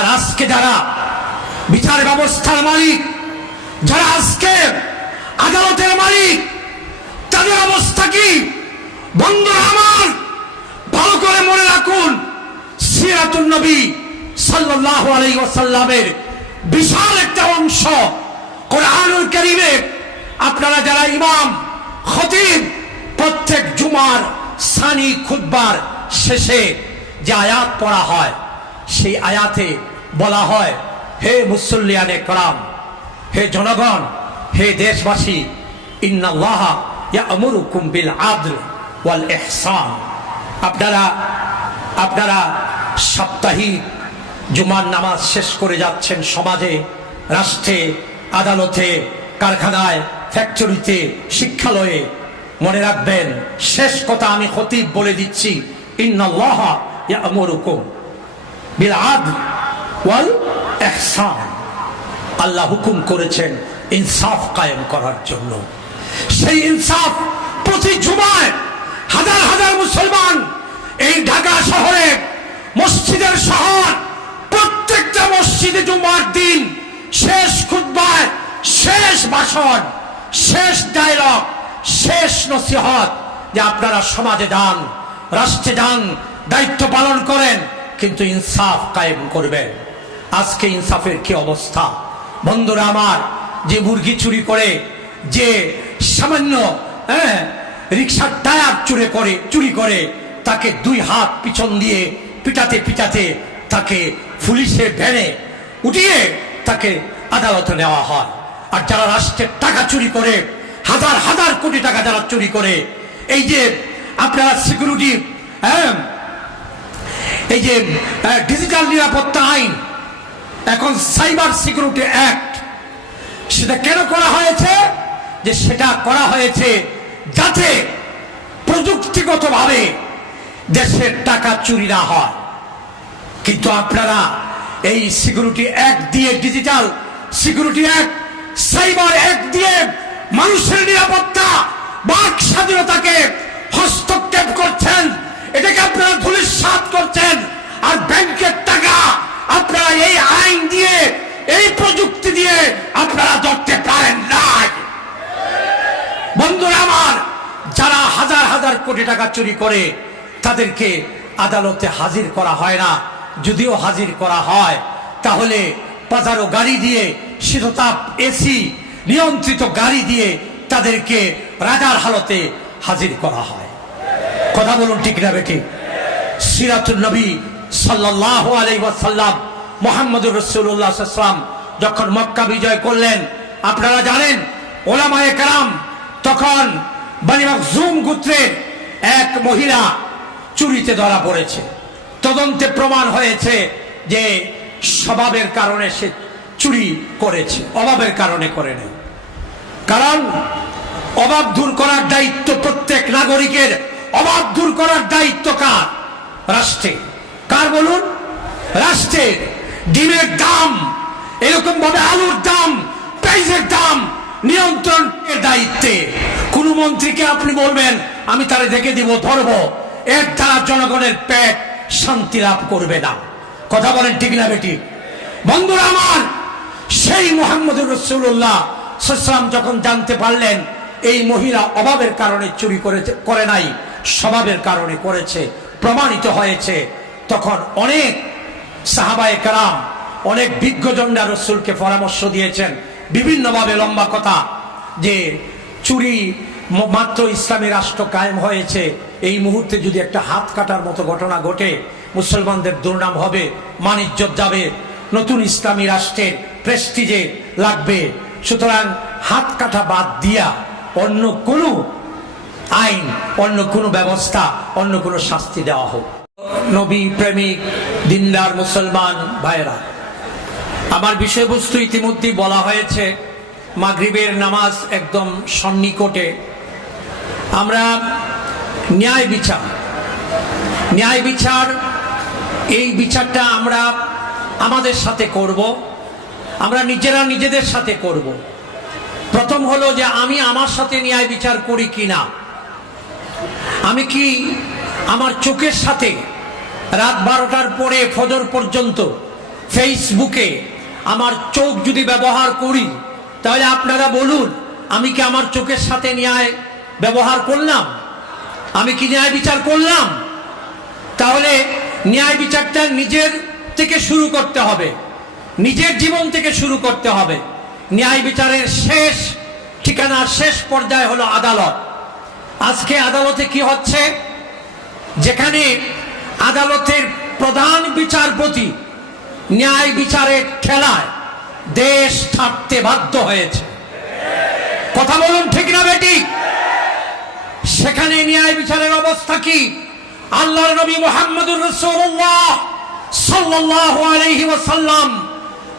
আর আজকে যারা বিচার ব্যবস্থার মালিক, যারা আজকে আদালতের মালিক, তাদের অবস্থা কি? বন্ধুরা আমার, ভালো করে মনে রাখুন সিরাতুল নবী সাল্লাল্লাহু আলাইহি ওয়াসাল্লামের বিশাল একটা অংশ কোরআনুল কারীমে আপনারা যারা ইমাম, খতিব, প্রত্যেক জুমার সানি খুতবার শেষে যে আয়াত পড়া হয়, সেই আয়াতে বলা হয়, হে মুসল্লিয়ানে করাম, হে জনগণ, হে দেশবাসী, ইন্নাল্লাহ ইয়ামুরুকুম বিল আদল ওয়াল ইহসান আপনারা আপনারা সাপ্তাহিক জুমার নামাজ শেষ করে যাচ্ছেন সমাজে, রাষ্ট্রে, আদালতে, কারখানায়, ফ্যাক্টরিতে, শিক্ষালয়ে। মনে রাখবেন, শেষ কথা আমি খতিব বলে দিচ্ছি, ইন্নাল্লাহ ইয়ামুরুকুম বিল আদল ওয়াল ইহসান। আল্লাহ হুকুম করেছেন ইনসাফ কায়েম করার জন্য। সেই ইনসাফ প্রতি জুমায় হাজার হাজার মুসলমান এই ঢাকা শহরে, মসজিদের শহর, প্রত্যেকটা মসজিদে জুমার দিন শেষ খুতবায়, শেষ ভাষণ, শেষ ডায়লগ শেষ নসিহত যে আপনারা সমাজে যান, রাষ্ট্রে যান, দায়িত্ব পালন করেন, কিন্তু ইনসাফ কায়েম করবেন। আজকে ইনসাফের কি অবস্থা? বন্ধুরা আমার, যে মুরগি চুরি করে, যে সামান্য হ্যাঁ রিক্সার টায়ার চুরি করে চুরি করে, তাকে দুই হাত পিছন দিয়ে পিটাতে পিটাতে তাকে পুলিশের ভ্যানে উঠিয়ে তাকে আদালতে নেওয়া হয়। আর যারা রাষ্ট্রের টাকা চুরি করে, হাজার হাজার কোটি টাকা যারা চুরি করে, এই যে আপনারা সিকিউরিটি হ্যাঁ এই যে ডিজিটাল নিরাপত্তা আইন এখন সাইবার সিকিউরিটি অ্যাক্ট, সেটা কেন করা হয়েছে? যে সেটা করা হয়েছে যাতে প্রযুক্তিগতভাবে দেশের টাকা চুরি না হয়। কিন্তু আপনারা এই সিকিউরিটি অ্যাক্ট দিয়ে digital security act, cyber act দিয়ে মানুষের নিরাপত্তা, বাক স্বাধীনতাকে হস্তক্ষেপ করছেন, এটাকে আপনারা ধুলিস্বাদ করছেন, আর ব্যাংকের টাকা আপনারা এই এই প্রযুক্তি দিয়ে আপনারা ধরতে পারেন না বন্ধুরা আমার, যারা হাজার হাজার কোটি টাকা চুরি করে, তাদেরকে আদালতে হাজির করা হয় না। যদিও হাজির করা হয়, তাহলে বাজারো গাড়ি দিয়ে, শীততাপ, এসি, নিয়ন্ত্রিত গাড়ি দিয়ে তাদেরকে রাজার হালতে হাজির করা হয়। কথা বলুন ঠিক না বেটি সিরাতুল নবী সাল্লাহ আলাইসাল্লাম মোহাম্মদুর রসুল্লাহ যখন মক্কা বিজয় করলেন, আপনারা জানেন, ওলামায়ে কারাম তখন বানি জুম গোত্রের এক মহিলা চুরিতে ধরা পড়েছে। তদন্তে প্রমাণ হয়েছে যে স্বভাবের কারণে সে চুরি করেছে, অভাবের কারণে করে নেই। কারণ অভাব দূর করার দায়িত্ব প্রত্যেক নাগরিকের, অভাব দূর করার দায়িত্ব কার? রাষ্ট্রে কার বলুন? রাষ্ট্রের। ডিমের দাম, এরকম ভাবে আলুর দাম, পেঁয়াজের দাম নিয়ন্ত্রণের দায়িত্বে। কোন মন্ত্রীকে আপনি বলবেন, আমি তারে দেখে দিব, ধরবো। এর দ্বারা জনগণের পেট শান্তি লাভ করবে না। কথা বলেন ঠিক না বেটি? বন্ধুরা আমার, সেই মোহাম্মদুর রসুল্লাহ সাল্লাম যখন জানতে পারলেন, এই মহিলা অভাবের কারণে চুরি করেছে, করে নাই, স্বভাবের কারণে করেছে, প্রমাণিত হয়েছে, তখন অনেক সাহাবায়ে কারাম অনেক বিজ্ঞজনরা রসুলকে পরামর্শ দিয়েছেন। বিভিন্নভাবে লম্বা কথা যে চুরি মাত্র ইসলামী রাষ্ট্র কায়েম হয়েছে। এই মুহূর্তে যদি একটা হাত কাটার মতো ঘটনা ঘটে, মুসলমানদের দুর্নাম হবে মানিজ্যত যাবে, নতুন ইসলামী রাষ্ট্রের প্রেস্টিজে লাগবে। সুতরাং হাত কাটা বাদ দিয়া অন্য কোনো আইন, অন্য কোনো ব্যবস্থা, অন্য কোনো শাস্তি দেওয়া হোক। নবী প্রেমিক দিনদার মুসলমান ভাইরা আমার বিষয়বস্তু ইতিমধ্যেই বলা হয়েছে, মাগরিবের নামাজ একদম সন্নিকটে। আমরা ন্যায় বিচার ন্যায় বিচার, এই বিচারটা আমরা আমাদের সাথে করব, আমরা নিজেরা নিজেদের সাথে করব। প্রথম হলো যে আমি আমার সাথে ন্যায় বিচার করি কি না আমি কি আমার চোখের সাথে রাত বারোটার পরে ফজর পর্যন্ত ফেসবুকে আমার চোখ যদি ব্যবহার করি, তাহলে আপনারা বলুন, আমি কি আমার চোখের সাথে ন্যায় ব্যবহার করলাম? আমি কি ন্যায় বিচার করলাম? তাহলে ন্যায় বিচারটা নিজের থেকে শুরু করতে হবে। নিজের জীবন থেকে শুরু করতে হবে। ন্যায় বিচারের শেষ ঠিকানার শেষ পর্যায়ে হলো আদালত। আজকে আদালতে কি হচ্ছে? যেখানে আদালতের প্রধান বিচারপতি ন্যায় বিচারের খেলায় দেশ ছাড়তে বাধ্য হয়েছে। কথা বলুন ঠিক না বেটি? সেখানে ন্যায় বিচারের অবস্থা কি? আল্লাহর নবী মোহাম্মদুর রসুল্লাহ ওয়াসাল্লাম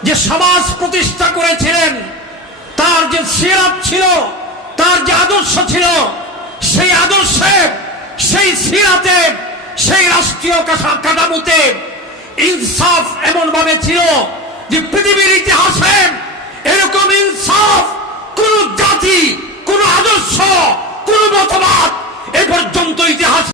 যে সমাজ প্রতিষ্ঠা করেছিলেন, তার যে সিরাত ছিল, তার যে আদর্শ ছিল, সেই আদর্শে, সেই সিরাতে সেই রাষ্ট্রীয় কাঠামোতে ইনসাফ এমন ভাবে ছিল যে পৃথিবীর ইতিহাসে এরকম ইনসাফ কোন জাতি, কোন আদর্শ, কোন মতবাদ এ পর্যন্ত ইতিহাস